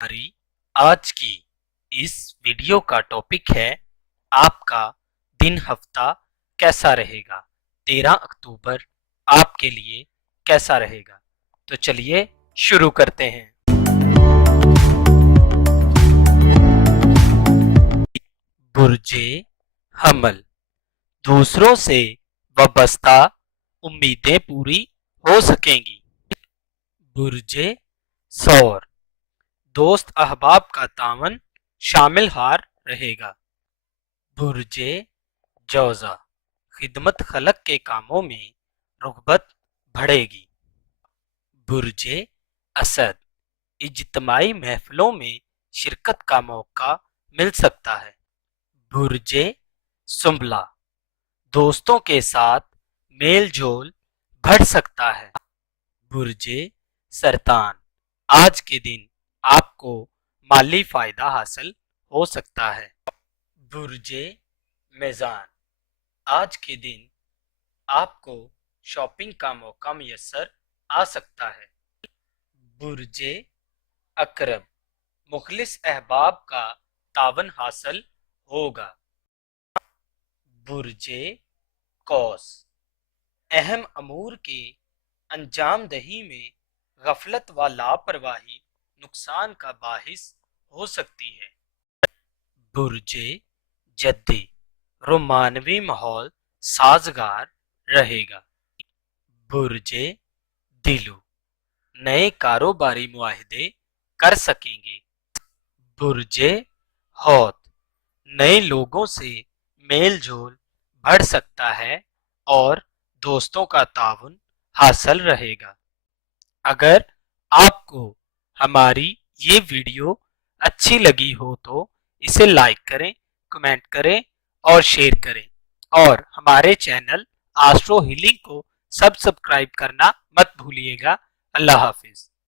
हमारी आज की इस वीडियो का टॉपिक है आपका दिन हफ्ता कैसा रहेगा। 13 अक्टूबर आपके लिए कैसा रहेगा। तो चलिए शुरू करते हैं। बुर्जे हमल, दूसरों से वाबस्ता उम्मीदें पूरी हो सकेंगी। बुर्जे सौर, दोस्त अहबाब का तावन शामिल हार रहेगा। बुर्जे जौजा, खिदमत खलक के कामों में रुग़बत बढ़ेगी। बुर्जे असद, इज्तिमाई महफिलों में शिरकत का मौका मिल सकता है। बुर्जे सुंबला, दोस्तों के साथ मेल जोल बढ़ सकता है। बुर्जे सरतान, आज के दिन आपको माली फायदा हासिल हो सकता है। बुर्जे मेज़ान, आज के दिन आपको शॉपिंग का मौका मुयस्सर आ सकता है। बुर्जे अकरब, मुखलिस अहबाब का तावन हासिल होगा। बुर्जे कौस, अहम अमूर के अंजाम दही में गफलत व लापरवाही नुकसान का बाहिस हो सकती है। बुर्जे जद्दी, रोमानवी माहौल साजगार रहेगा। बुर्जे दिलू, नए कारोबारी मुआहदे कर सकेंगे। बुर्जे हौत, नए लोगों से मेल जोल बढ़ सकता है और दोस्तों का ताउन हासिल रहेगा। अगर आपको हमारी ये वीडियो अच्छी लगी हो तो इसे लाइक करें, कमेंट करें और शेयर करें और हमारे चैनल एस्ट्रो हीलिंग को सब्सक्राइब करना मत भूलिएगा। अल्लाह हाफिज।